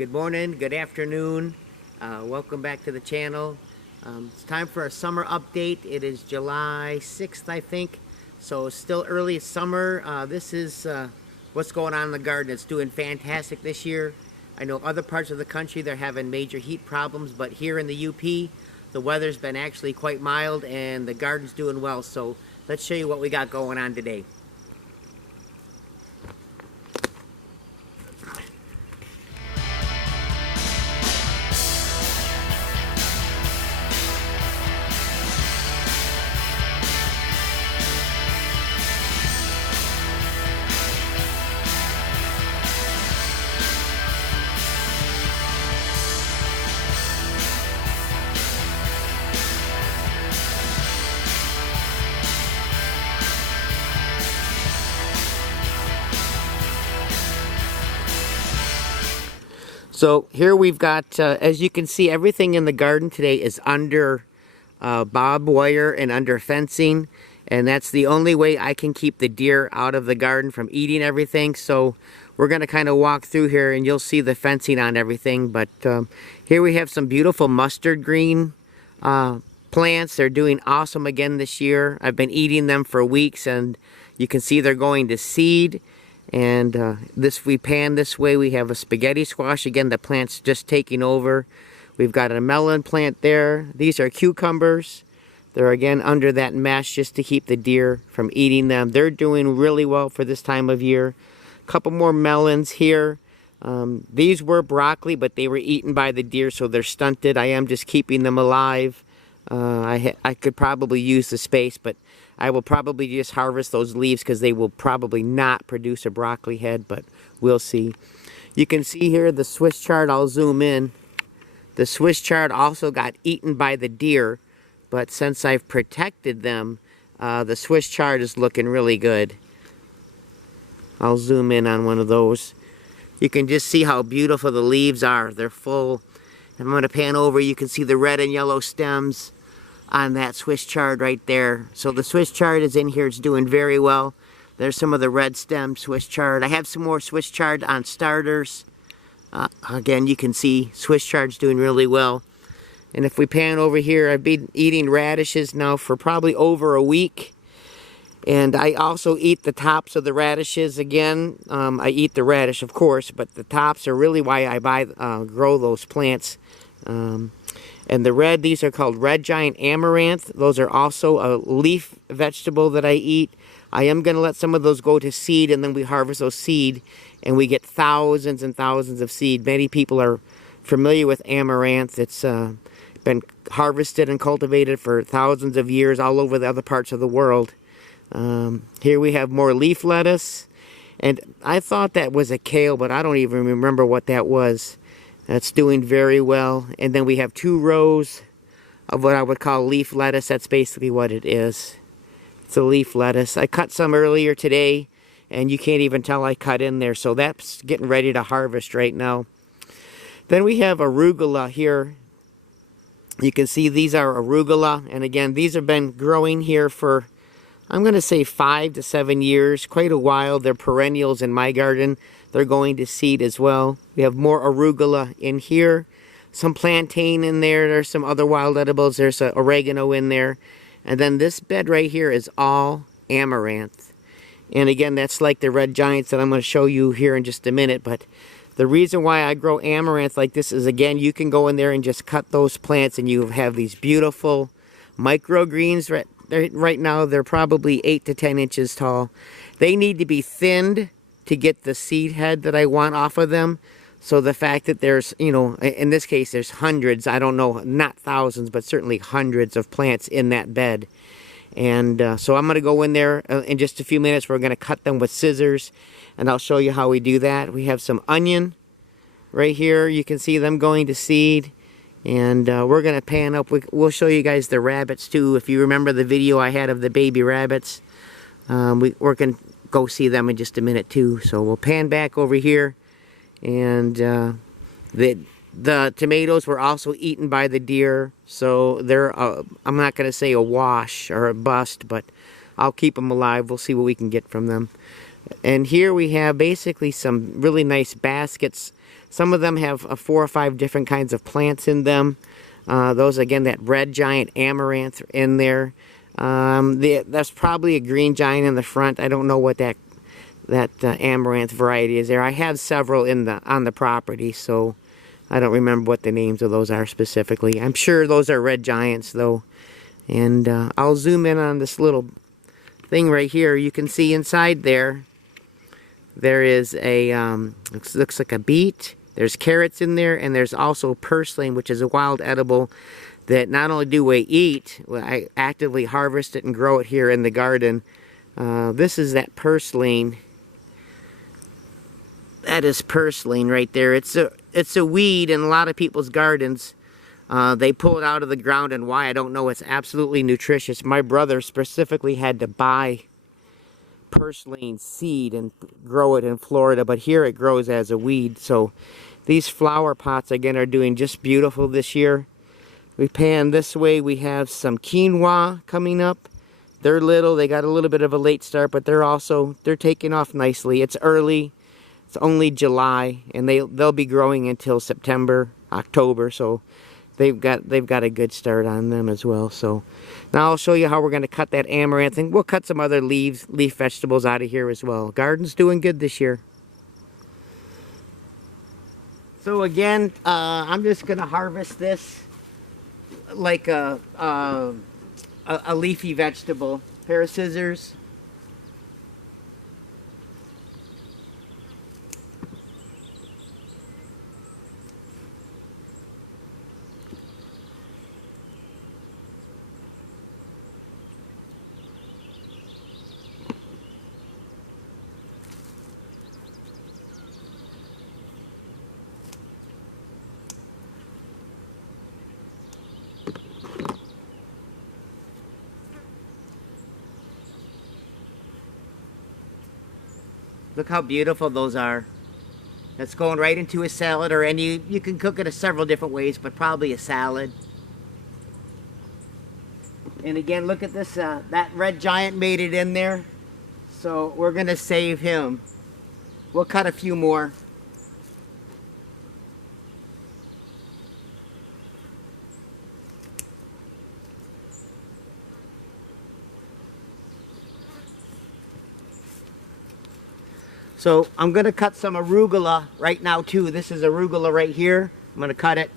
Good morning, good afternoon. Welcome back to the channel. It's time for a summer update. It is July 6th, I think. So it's still early summer. This is what's going on in the garden. It's doing fantastic this year. I know other parts of the country, they're having major heat problems, but here in the UP, the weather's been actually quite mild and the garden's doing well. So let's show you what we got going on today. So here we've got, as you can see, everything in the garden today is under barbed wire and under fencing. And that's the only way I can keep the deer out of the garden from eating everything. So we're going to kind of walk through here and you'll see the fencing on everything. But here we have some beautiful mustard green plants. They're doing awesome again this year. I've been eating them for weeks and you can see they're going to seed. And we pan this way, we have a spaghetti squash. Again, the plant's just taking over. We've got a melon plant there. These are cucumbers. They're again under that mesh just to keep the deer from eating them. They're doing really well for this time of year. A couple more melons here. These were broccoli, but they were eaten by the deer, so they're stunted. I am just keeping them alive. I could probably use the space, but I will probably just harvest those leaves because they will probably not produce a broccoli head, but we'll see. You can see here the Swiss chard. I'll zoom in. The Swiss chard also got eaten by the deer, but since I've protected them, the Swiss chard is looking really good. I'll zoom in on one of those. You can just see how beautiful the leaves are. They're full. I'm going to pan over. You can see the red and yellow stems on that Swiss chard right there. So the Swiss chard is in here. It's doing very well. There's some of the red stem Swiss chard. I have some more Swiss chard on starters. Again, you can see Swiss chard's doing really well. And if we pan over here, I've been eating radishes now for probably over a week. And I also eat the tops of the radishes again. I eat the radish, of course, but the tops are really why I grow those plants. And the red, these are called red giant amaranth. Those are also a leaf vegetable that I eat. I am going to let some of those go to seed, and then we harvest those seed, and we get thousands and thousands of seed. Many people are familiar with amaranth. It's been harvested and cultivated for thousands of years all over the other parts of the world. Here we have more leaf lettuce. And I thought that was a kale, but I don't even remember what that was. That's doing very well. And then we have 2 rows of what I would call leaf lettuce. That's basically what it is. It's a leaf lettuce. I cut some earlier today, and you can't even tell I cut in there. So that's getting ready to harvest right now. Then we have arugula here. You can see these are arugula. And again, these have been growing here for, I'm going to say 5 to 7 years. Quite a while. They're perennials in my garden. They're going to seed as well. We have more arugula in here. Some plantain in there. There's some other wild edibles. There's oregano in there. And then this bed right here is all amaranth. And again, that's like the red giants that I'm going to show you here in just a minute. But the reason why I grow amaranth like this is, again, you can go in there and just cut those plants and you have these beautiful microgreens. Right now, they're probably 8 to 10 inches tall. They need to be thinned to get the seed head that I want off of them. So the fact that there's, you know, in this case, there's hundreds, I don't know, not thousands, but certainly hundreds of plants in that bed. And so I'm going to go in there in just a few minutes. We're going to cut them with scissors, and I'll show you how we do that. We have some onion right here. You can see them going to seed. And we're going to pan up. We'll show you guys the rabbits too. If you remember the video I had of the baby rabbits, we're going to go see them in just a minute too. So we'll pan back over here. And the tomatoes were also eaten by the deer. So they're, I'm not going to say a wash or a bust, but I'll keep them alive. We'll see what we can get from them. And here we have basically some really nice baskets Some of them have 4 or 5 different kinds of plants in them. Those, again, that red giant amaranth in there. That's probably a green giant in the front. I don't know what that amaranth variety is there. I have several on the property, so I don't remember what the names of those are specifically. I'm sure those are red giants, though. And I'll zoom in on this little thing right here. You can see inside there is a looks like a beet. There's carrots in there, and there's also purslane, which is a wild edible that not only do we eat, I actively harvest it and grow it here in the garden. This is that purslane. That is purslane right there. It's a weed in a lot of people's gardens. They pull it out of the ground, and why, I don't know. It's absolutely nutritious. My brother specifically had to buy purslane seed and grow it in Florida, but here it grows as a weed. So these flower pots, again, are doing just beautiful this year. We pan this way. We have some quinoa coming up. They're little. They got a little bit of a late start, but they're taking off nicely. It's early. It's only July, and they'll be growing until September, October. So they've got a good start on them as well. So now I'll show you how we're going to cut that amaranth, and we'll cut some other leaf vegetables out of here as well. Garden's doing good this year. So again, I'm just going to harvest this like a leafy vegetable. Pair of scissors. Look how beautiful those are. That's going right into a salad, or you can cook it several different ways, but probably a salad. And again, look at this. That red giant made it in there. So we're going to save him. We'll cut a few more. So I'm going to cut some arugula right now too. This is arugula right here. I'm going to cut it.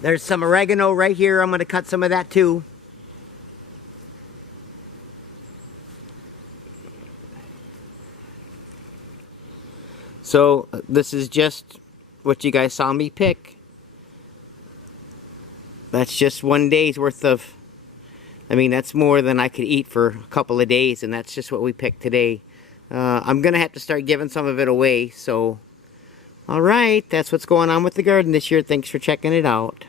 There's some oregano right here. I'm going to cut some of that too. So this is just what you guys saw me pick. That's just one day's worth of, I mean, that's more than I could eat for a couple of days, and that's just what we picked today. I'm going to have to start giving some of it away, so alright, that's what's going on with the garden this year. Thanks for checking it out.